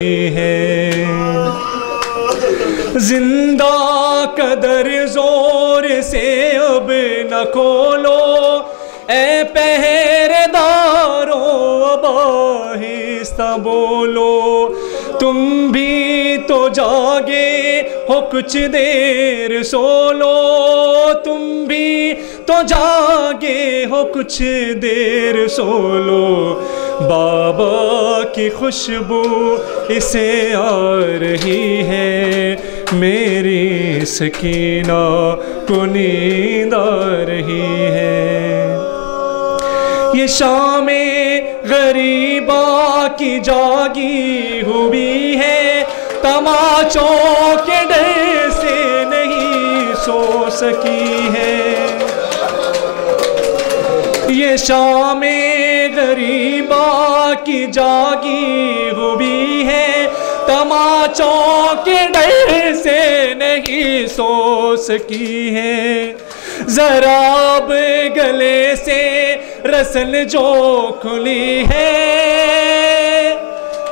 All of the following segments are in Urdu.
ہے زندہ قدر زور سے اب نہ کھولو اے پہرے دارو اب آہستہ بولو تم بھی تو جاگے ہو کچھ دیر سو لو تم بھی تو جاگے ہو کچھ دیر سو لو بابا کی خوشبو اسے آ رہی ہے میری سکینہ کو نیند آ رہی ہے یہ شام غریبہ کی جاگی ہوئی ہے تماچوں کے ڈر سے نہیں سو سکی ہے یہ شام غریبہ کی جاگی ہوئی ہے تماچوں کے ڈر سے نہیں سو سکی ہے ذرا اب گلے سے رسل جو کھلی ہے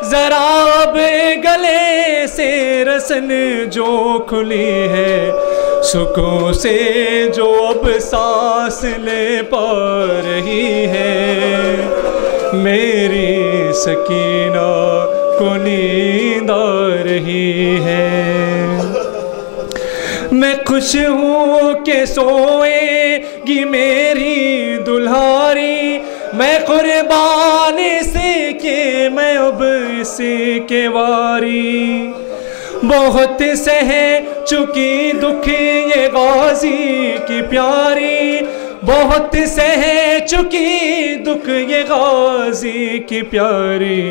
ذرا اب گلے سے رسل جو کھلی ہے سکون سے جو اب سانس لے پا رہی ہے میری سکینہ کو نیند آ رہی ہے میں خوش ہوں کہ سوئے گی میری دلہاری میں قربان سے کہ میں اب اس کے واری بہت سہ چکی دکھ یہ غازی کی پیاری بہت سہ چکی دکھ یہ غازی کی پیاری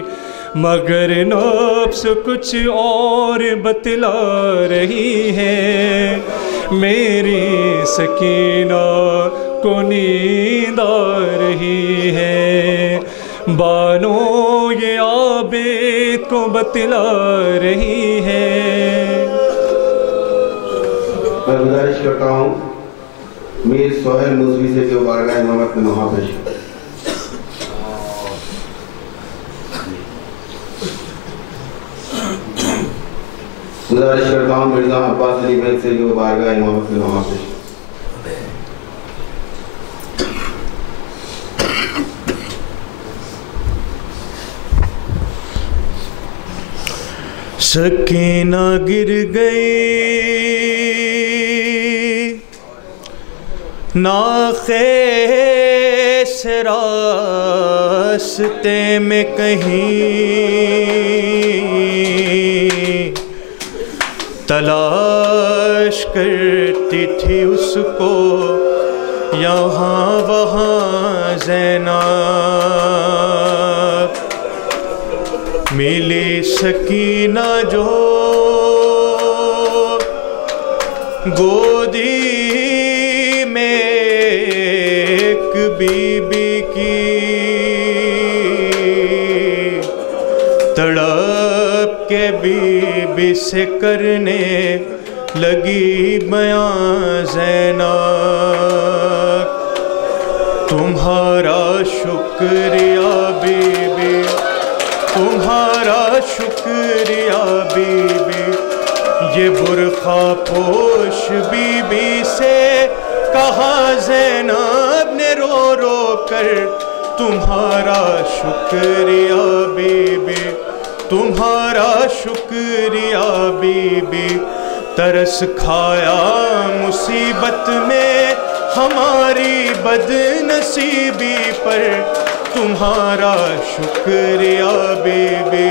مگر نفس کچھ اور بتلا رہی ہے میری سکینہ کو نیند آ رہی ہے بانو یہ عابد کو بتلا رہی ہے میں گزارش کرتا ہوں میر سہیل موسوی سے کہ وہ بارگاہ امامت میں وہاں پیش گزارش کرتا ہوں مرزا عباس علی بیگ سے کہ وہ بارگاہ امامت میں وہاں پیش سکینہ گر گئی ناخیس راستے میں کہیں تلاش کرتی تھی اس کو یہاں وہاں زینب ملی سکینہ جو گودی میں ایک بی بی کی تڑپ کے بی بی سے کرنے لگی بیان زینب تمہارا شکریہ بی بی تمہارا شکریہ بی بی یہ برقع پوش بی بی سے کہا زینب نے رو رو کر تمہارا شکریہ بی بی تمہارا شکریہ بی بی ترس کھایا مصیبت میں ہماری بد نصیبی پر تمہارا شکریہ بی بی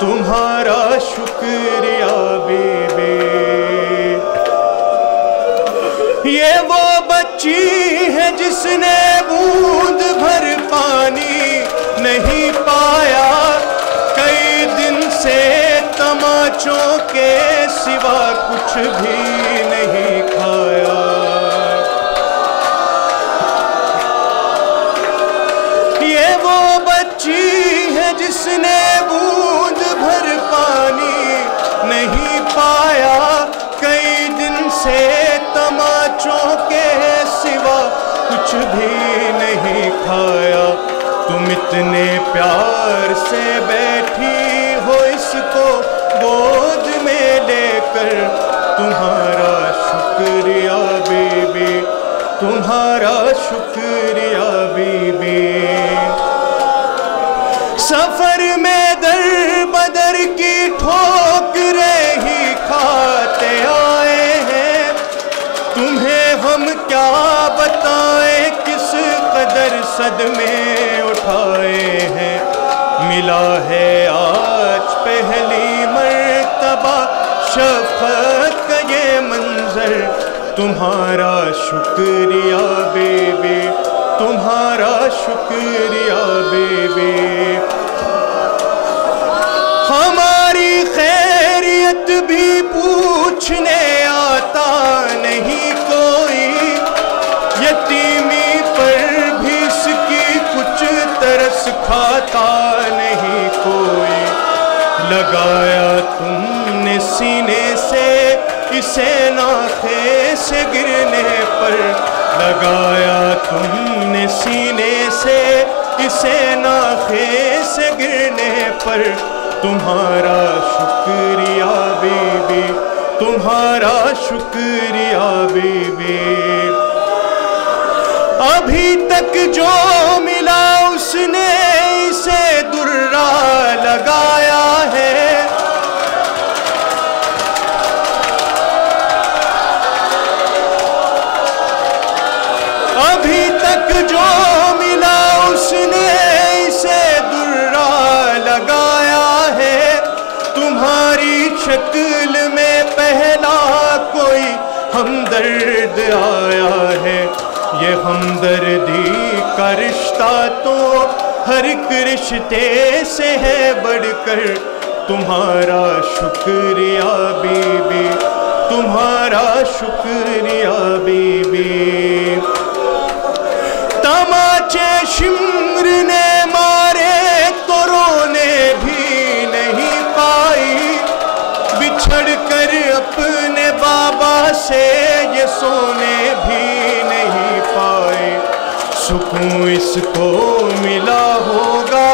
تمہارا شکریہ بی بی یہ وہ بچی ہے جس نے بوند بھر پانی نہیں پایا کئی دن سے تماچوں کے سوا کچھ بھی نہیں کھایا جس نے بوند بھر پانی نہیں پایا کئی دن سے تماچوں کے سوا کچھ بھی نہیں کھایا تم اتنے پیار سے بیٹھی ہو اس کو صدمے اٹھائے ہیں، ملا ہے آج پہلی مرتبہ شفقت کا یہ منظر، تمہارا شکریہ بیبی، تمہارا شکریہ بیبی۔ ہماری خیریت بھی پوچھنے آتا نہیں کوئی، یتیمی پر بھی اس کی کچھ ترس کھاتا نہیں کوئی، لگایا تم نے سینے سے اسے ناخے سے گرنے پر، لگایا تم نے سینے سے اسے ناخے سے گرنے پر، تمہارا شکریہ بیبی، تمہارا شکریہ بیبی۔ ابھی تک جو ملا اس نے اسے درہ لگایا ہے، ابھی تک جو ملا اس نے اسے درہ لگایا ہے، تمہاری شکل میں پہلا کوئی ہمدرد آیا ہے، یہ ہمدردی کا رشتہ تو ہر ایک رشتے سے ہے بڑھ کر، تمہارا شکریہ بیبی، تمہارا شکریہ بیبی۔ تماچے شمر نے مارے تو رونے بھی نہیں پائی، بچھڑ کر اپنے بابا سے یہ سونے بھی نہیں پائے، سکون اس کو ملا ہوگا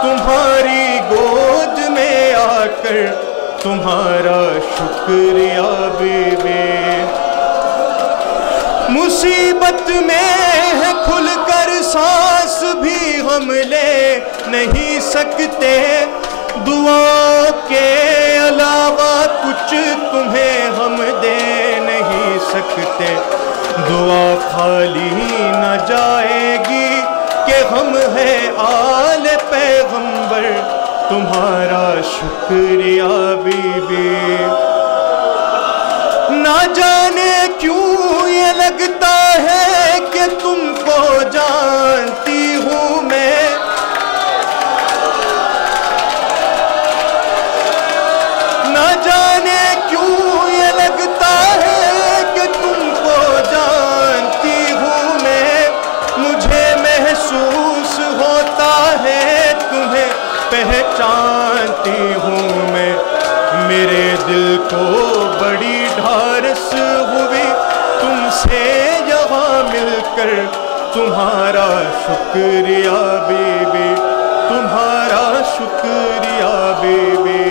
تمہاری گود میں آ کر، تمہارا شکریہ بیبی۔ مصیبت میں ہے کھل کر سانس بھی ہم لے نہیں سکتے، دعا کے علاوہ کچھ تمہیں ہم دے نہیں سکتے، دعا خالی نہ جائے گی کہ ہم ہیں آل پیغمبر، تمہارا شکریہ بیبی۔ نہ جانے کیوں یہ لگتا ہے کہ تم کو جانتی ہوں میں، نہ جانے کیوں یہ لگتا ہے کہ تم کو جانتی ہوں میں، مجھے محسوس ہوتا ہے تمہیں پہچانتی ہوں میں، میرے دل کو بڑی ڈھارس ہوئی تم سے یہاں مل کر، تمہارا شکریہ بیبی، تمہارا شکریہ بیبی۔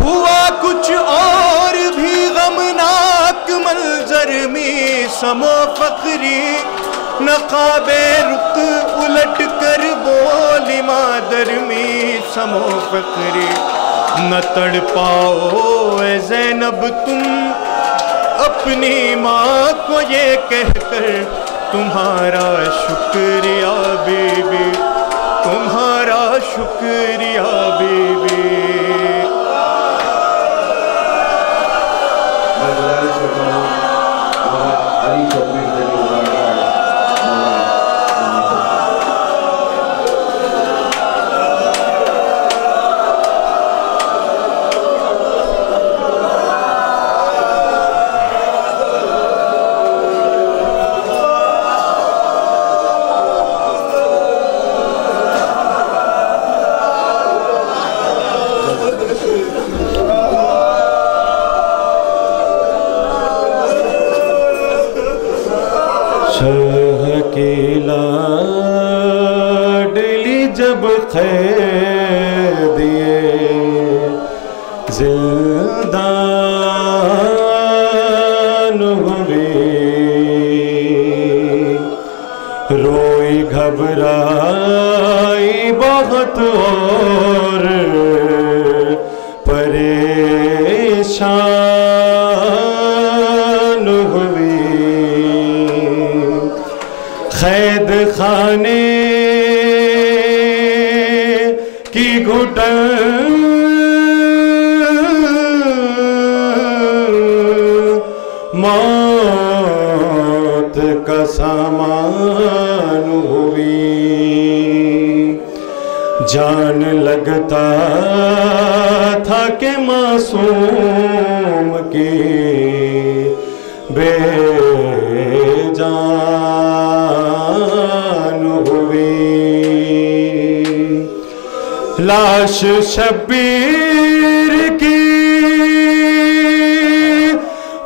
ہوا کچھ اور بھی غمناک منظر میثم و فخری، نقاب رخ الٹ کر بولی مادر میثم و فخری، نہ تڑ پاؤ اے زینب تم اپنی ماں کو یہ کہہ کر، تمہارا شکریہ بیبی، تمہارا شکریہ بیبی۔ شاہ کی لاڈلی جب قیدیے زندان ہوئی، روئی گھبرائی بہت اور پریشان ہوئی، قید موت کا سامان ہوئی جان لگتا تھا کہ معصوم کی بے جان ہوئی لاش شبیر کی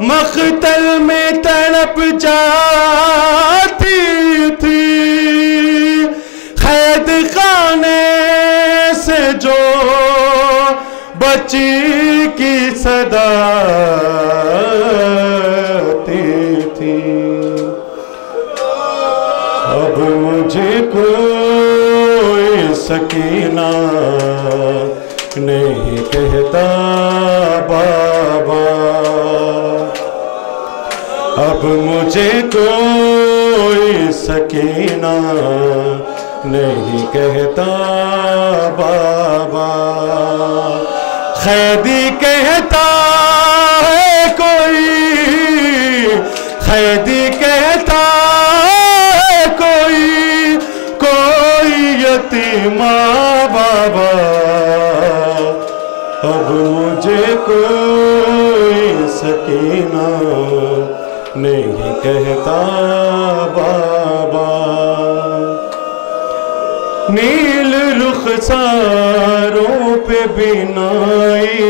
مقتل میں تڑپ جاتی تھی قید خانے سے جو بچی کی صدا آتی تھی اب مجھے کوئی سکینہ نہیں کہتا بابا اب مجھے کوئی سکینہ نہیں کہتا بابا قیدی کہتا ہے کوئی قیدی کہتا ہے کوئی یتیمہ بابا اب مجھے کوئی سکینہ نہیں کہتا بابا نیل رخساروں پہ بینائی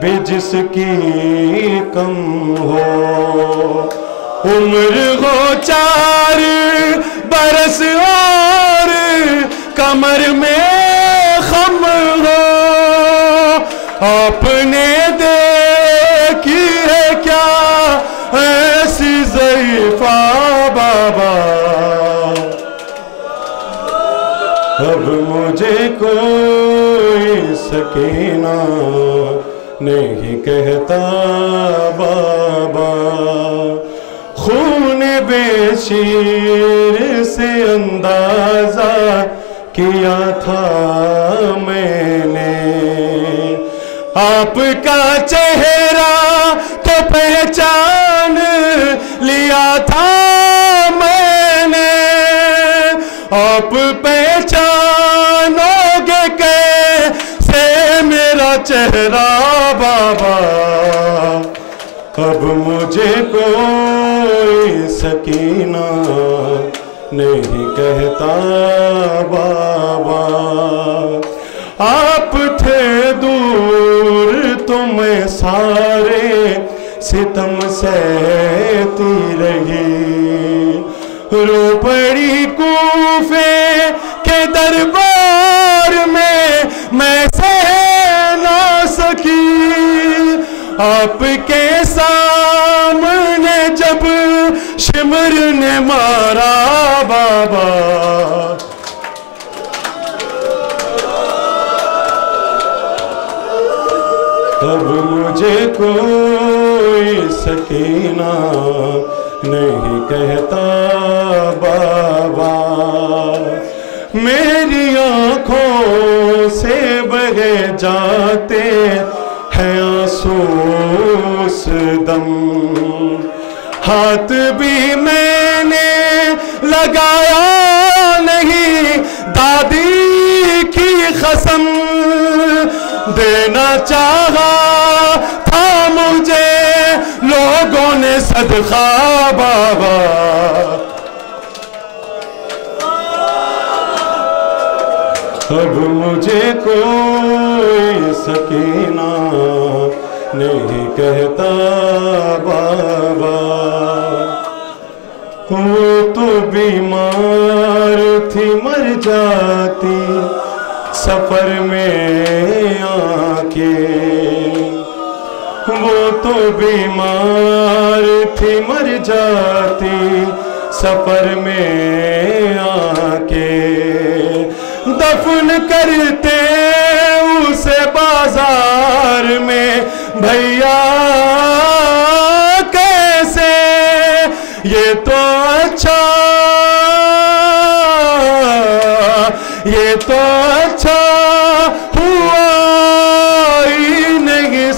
بھی جس کی کم ہو عمر ہو 4 برس اور کمر میں خم ہو آپ نے دیکھی ہے کیا ایسی ضعیفہ بابا اب مجھے کوئی سکینہ نہیں کہتا بابا خون بے شیر سے اندازہ کیا تھا میں نے آپ کا چہرہ تو پہچان لیا تھا میں نے آپ پہچانو گے کیسے میرا چہرہ بابا اب مجھے کوئی سکینہ نہیں کہتا بابا آپ تھے دور تمہیں سارے ستم سہتی رہی رو پڑی کوفے کے دربار میں سہ نہ سکی آپ کے سامنے جب شمر نے مارا بابا اب مجھے کوئی سکینہ نہیں کہتا بابا میری آنکھوں سے بہے جاتے ہیں آنسو اس دم ہاتھ بھی میں نے لگایا نہیں دادی کی قسم دینا چاہا تھا مجھے لوگوں نے صدقہ بابا اب مجھے کوئی سکینہ نہیں کہتا بابا وہ تو بیمار تھی مر جاتی سفر میں آ کے وہ تو بیمار تھی مر جاتی سفر میں آ کے دفن کرتے اسے بازار میں بھیا کیسے یہ تو اچھا ہوا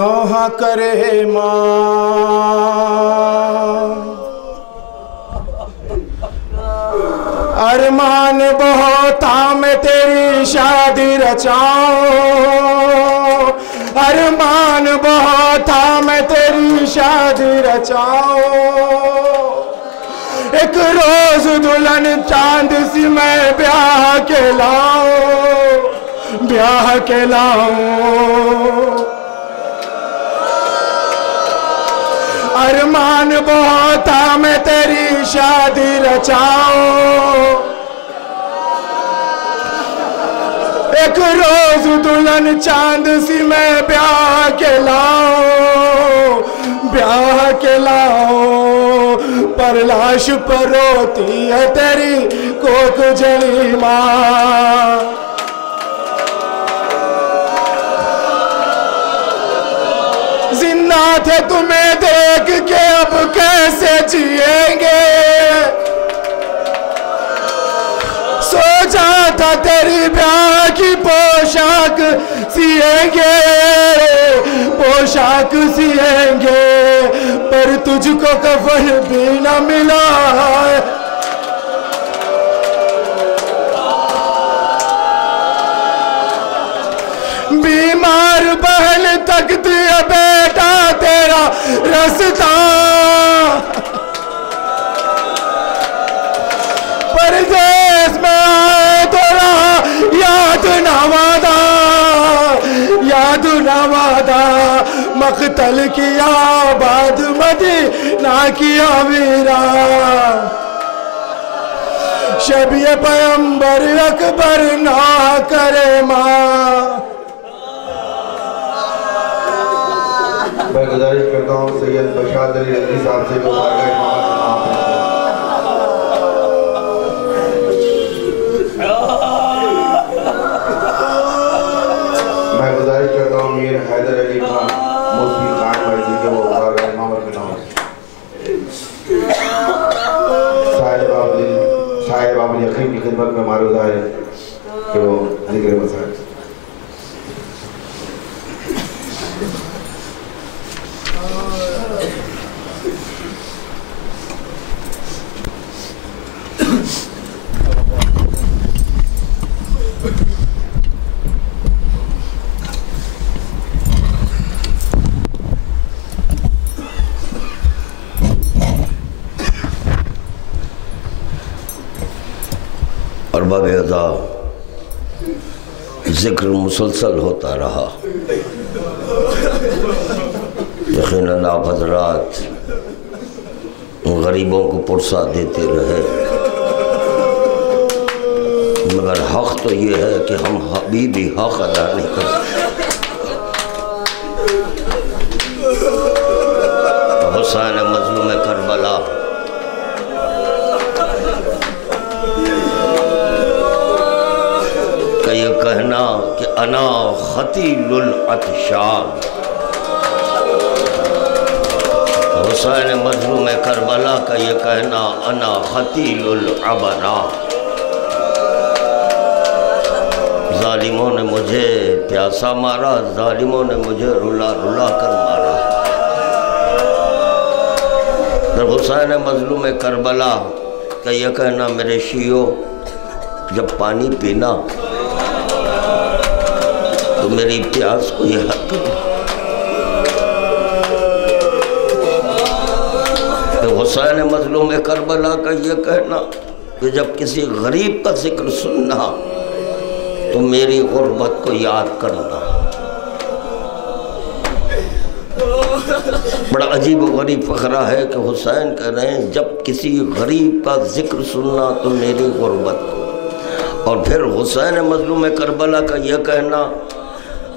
نوح کرے ماں ارمان بہت تھا میں تیری شادی رچاؤں ارمان بہت تھا میں تیری شادی رچاؤں ایک روز دلہن چاند سی میں بیاہ کے لاؤں ارمان بہت تھا میں تیری شادی رچاؤں ایک روز دلہن چاند سی میں بیاہ کے لاؤں پر لاش پر روتی ہے تیری کوک جلی ماں زندہ تھے تمہیں دیکھ کے اب کیسے جئیں گے سوچا تھا تیری بیاہ کی پوشاک سیئیں گے پر تجھ کو کفن بھی نہ ملا بیمار بہن تکتی ہے بیٹا تیرا رستا پردیس میں آئے تو رہا یاد نوادہ مقتل کیا بعد مدینہ کیا ویرا شبی پیمبر اکبر نہ کرے ماں میں گزارش کرتا ہوں سید بشاد علی رضوی صاحب سے جو بارگاہ امامت میں گزارش کرتا ہوں میر حیدر علی خان موسوی خان بھائی سے جو بارگاہ امامت میں نام صاحب باب یقین کی خدمت میں معروضہ ہے کہ وہ ذکر مسائل ارباب اعضاء ذکر مسلسل ہوتا رہا یقیناً آپ حضرات غریبوں کو پرسہ دیتے رہے مگر حق تو یہ ہے کہ ہم ابھی بھی حق ادا نہیں کر سکتے حسین مظلوم کربلا کا یہ کہنا کہ انا خطیل العطشان حسین مظلوم کربلا کا یہ کہنا انا خطیل العبرا ظالموں نے مجھے پیاسا مارا ظالموں نے مجھے رلا رلا کر مارا حسین مظلوم کربلا کا یہ کہنا میرے شیعوں جب پانی پینا تو میری پیاس کو یہ حد کرنا حسین مظلوم کربلا کا یہ کہنا کہ جب کسی غریب کا ذکر سننا تو میری غربت کو یاد کرنا بڑا عجیب و غریب فقرہ ہے کہ حسین کہہ رہے ہیں جب کسی غریب کا ذکر سننا تو میری غربت کو اور پھر حسین مظلوم کربلا کا یہ کہنا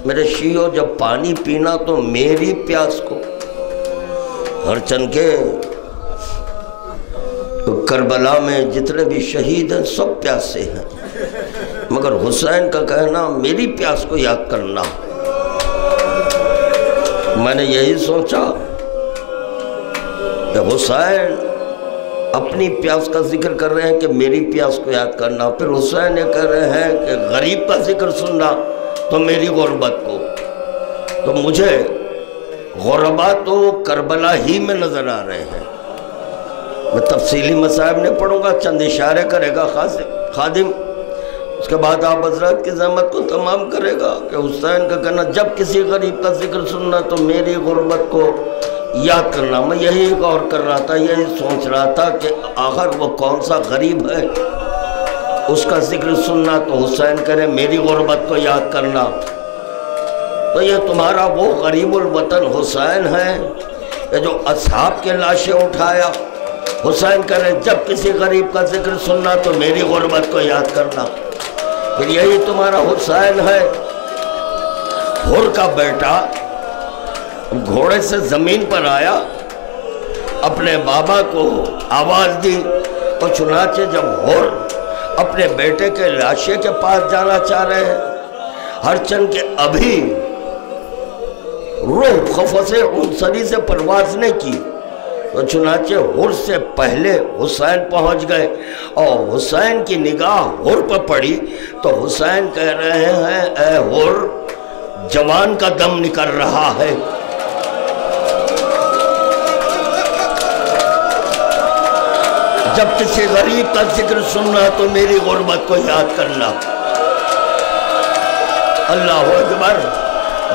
میرے شیعوں جب پانی پینا تو میری پیاس کو ہر چنکے کربلا میں جتنے بھی شہید ہیں سب پیاسے ہیں مگر حسین کا کہنا میری پیاس کو یاد کرنا میں نے یہی سوچا کہ حسین اپنی پیاس کا ذکر کر رہے ہیں کہ میری پیاس کو یاد کرنا پھر حسین یہ کہہ رہے ہیں کہ غریب کا ذکر سننا تو میری غربت کو تو مجھے غربا تو کربلا ہی میں نظر آ رہے ہیں. میں تفصیلی مصائب نہیں پڑھوں گا، چند اشارے کرے گا خادم، اس کے بعد آپ حضرات کی زحمت کو تمام کرے گا کہ حسین کا کہنا جب کسی غریب کا ذکر سننا تو میری غربت کو یاد کرنا. میں یہی غور کر رہا تھا، یہی سوچ رہا تھا کہ آخر وہ کون سا غریب ہے اس کا ذکر سننا تو حسین کرے میری غربت کو یاد کرنا. تو یہ تمہارا وہ غریب الوطن حسین ہے کہ جو اصحاب کے لاشیں اٹھایا. حسین کرے جب کسی غریب کا ذکر سننا تو میری غربت کو یاد کرنا. پھر یہی تمہارا حسین ہے. حر کا بیٹا گھوڑے سے زمین پر آیا، اپنے بابا کو آواز دی، اور چنانچہ جب حر اپنے بیٹے کے لاشے کے پاس جانا چاہ رہے ہیں، ہر چند کے ابھی روح خفت عنصری سے پرواز نہیں کی، تو چنانچہ حر سے پہلے حسین پہنچ گئے، اور حسین کی نگاہ حر پر پڑی تو حسین کہہ رہے ہیں اے حر جوان کا دم نکل رہا ہے. جب کسی غریب کا ذکر سننا تو میری غربت کو یاد کرنا. اللہ اکبر.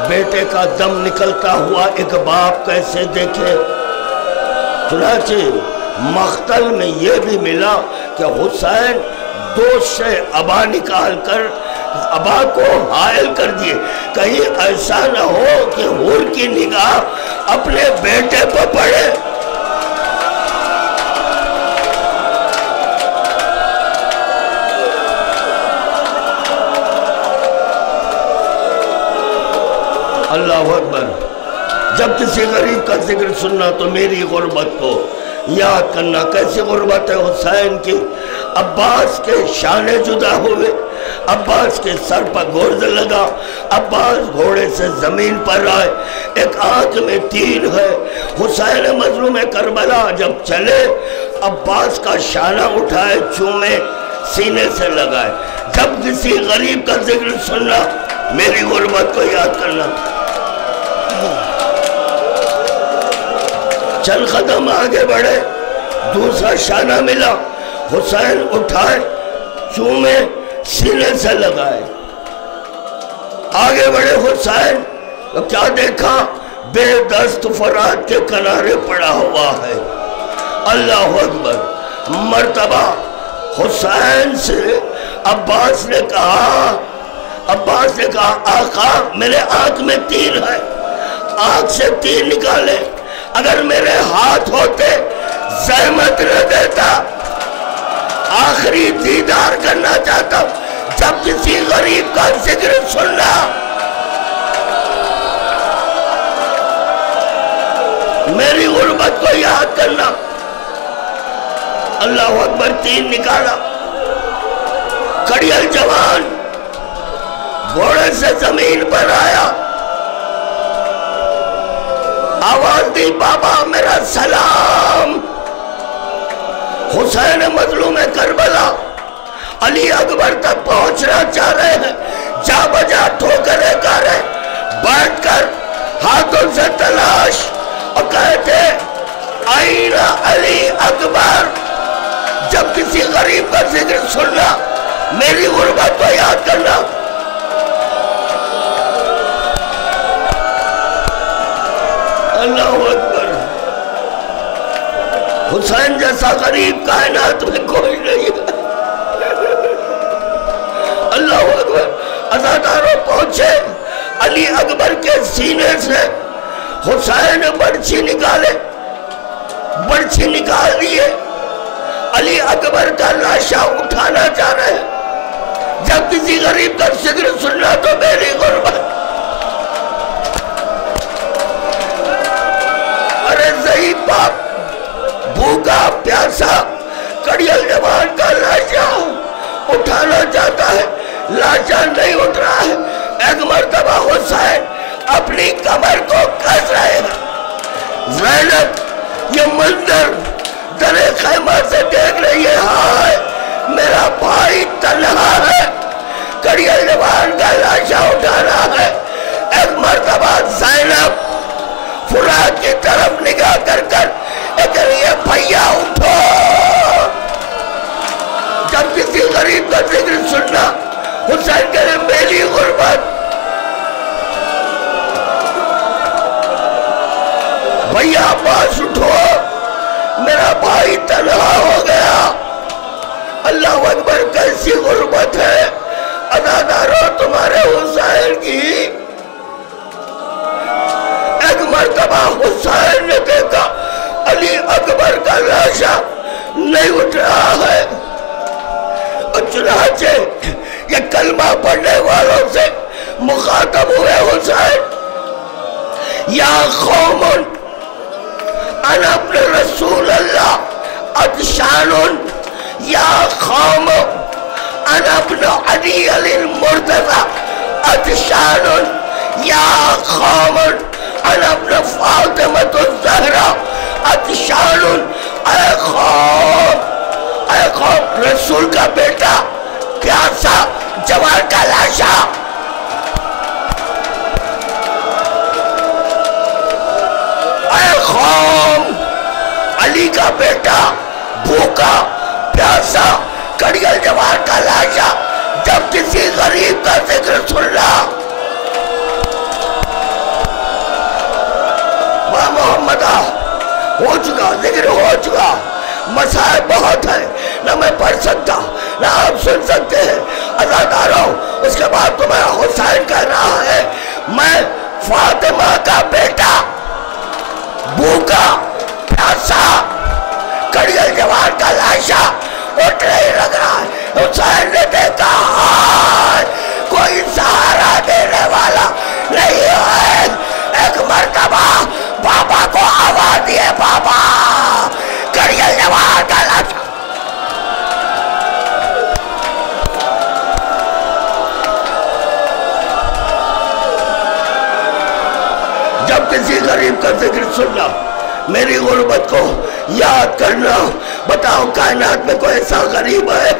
بیٹے کا دم نکلتا ہوا ایک باپ کیسے دیکھے. چنانچہ مقتل میں یہ بھی ملا کہ حسین دوست سے ابا نکال کر ابا کو حائل کر دیے، کہیں ایسا نہ ہو کہ حر کی نگاہ اپنے بیٹے پر پڑے. اللہ اکبر. جب کسی غریب کا ذکر سننا تو میری غربت کو یاد کرنا. کیسی غربت ہے حسین کی. عباس کے شانے جدا ہوئے، عباس کے سر پر گرز لگا، عباس گھوڑے سے زمین پر آئے، ایک آنکھ میں تیر ہے. حسین مظلوم کربلا جب چلے، عباس کا شانہ اٹھائے، چومے، سینے سے لگائے. جب کسی غریب کا ذکر سننا میری غربت کو یاد کرنا. چند قدم آگے بڑھے، دوسرا شانہ ملا، حسین اٹھائے، چومے، سینے سے لگائے. آگے بڑھے حسین تو کیا دیکھا؟ بے دست فرات کے کنارے پڑا ہوا ہے. اللہ اکبر. مرتبہ حسین سے عباس نے کہا آقا میرے آنکھ میں تیر ہے، آنکھ سے تیر نکالے. اگر میرے ہاتھ ہوتے زحمت نہ دیتا، آخری دیدار کرنا چاہتا. جب کسی غریب کا ذکر سننا میری غربت کو یاد کرنا. اللہ اکبر. تیر نکالا، کڑیل جوان گھوڑے سے زمین پر آیا، آواز دی بابا میرا سلام. حسین مظلوم کربلا علی اکبر تک پہنچنا چاہ رہے ہیں، جا بجا ٹھوکریں کر رہے، بیٹھ کر ہاتھوں سے تلاش اور کہتے آئین علی اکبر. جب کسی غریب کا ذکر سننا میری غربت کو یاد کرنا. اللہ اکبر. حسین جیسا غریب کائنات میں کوئی نہیں ہے. اللہ اکبر. عزاداروں پہنچے، علی اکبر کے سینے سے حسین برچھی نکالے، برچھی نکال دیے. علی اکبر کا لاشا اٹھانا چاہ رہے ہیں. جب کسی غریب کا ذکر سننا تو میری غربت. ارے ضعیف باپ بھوکا پیاسا کڑیل جوان کا لاشا اٹھانا چاہتا ہے، لاشا نہیں اٹھ رہا ہے. ایک مرتبہ حسین اپنی کمر کو کس رہے گا. زینب یہ منظر در خیمہ سے دیکھ رہی ہے، ہائے میرا بھائی تنہا ہے، کڑیل جوان کا لاشا اٹھا رہا ہے. ایک مرتبہ زینب حسین کہے میری غربت، بھیا عباس اٹھو، میرا بھائی تنہا ہو گیا۔ اللہ اکبر، کیسی غربت ہے عزادارو تمہارے حسین کی۔ ایک مرتبہ حسین نے دیکھا علی اکبر کا لاشا نہیں اٹھ رہا ہے، چنانچہ یہ کلمہ پڑھنے والوں سے مخاطب ہوئے حسین، یا قوم انا ابن رسول اللہ عطشان، یا قوم انا ابن علی المرتضی عطشان، یا قوم انا ابن فاطمۃ الزہرا عطشان۔ اے قوم، رسول کا بیٹا پیاسا، جوان کا لاشا۔ اے قوم، علی کا بیٹا بھوکا پیاسا، کڑیل جوان کا لاشا۔ جب کسی غریب کا ذکر سننا، ماں محمدہ ہو چکا، ذکر ہو چکا، مسائل بہت ہیں، نہ میں پڑھ سکتا نہ آپ سن سکتے ہیں عزادارو۔ اس کے بعد تمہیں حسین کہہ رہا ہے میں فاطمہ کا بیٹا بھوکا پیاسا، کڑیل جوان کا لاشا، اٹھ نہیں لگ رہا ہے۔ حسین نے دیکھا کوئی سہارا دینے والا نہیں ہے۔ ایک مرتبہ بابا کو آواز دیے، بابا کڑیل جوان کا لاشا۔ جب کسی غریب کا ذکر سننا، میری غربت کو یاد کرنا، بتاؤ کائنات میں کوئی ایسا غریب ہے؟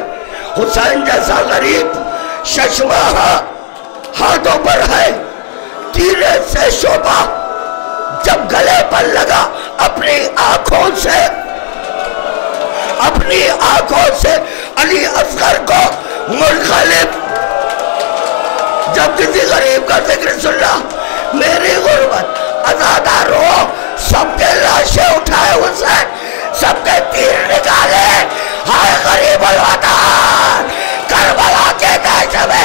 حسین جیسا غریب، ششمہ ہاتھوں پر ہے، تیرے سے شعبہ جب گلے پر لگا، اپنی آنکھوں سے علی اصغر کو منقلب۔ جب کسی غریب کا ذکر سننا، میری غربت، عزادارو سب کے لاشیں اٹھائے حسین، سب کے تیر نکالے، ہائے غریب الوطن، کربلا کے دہشت میں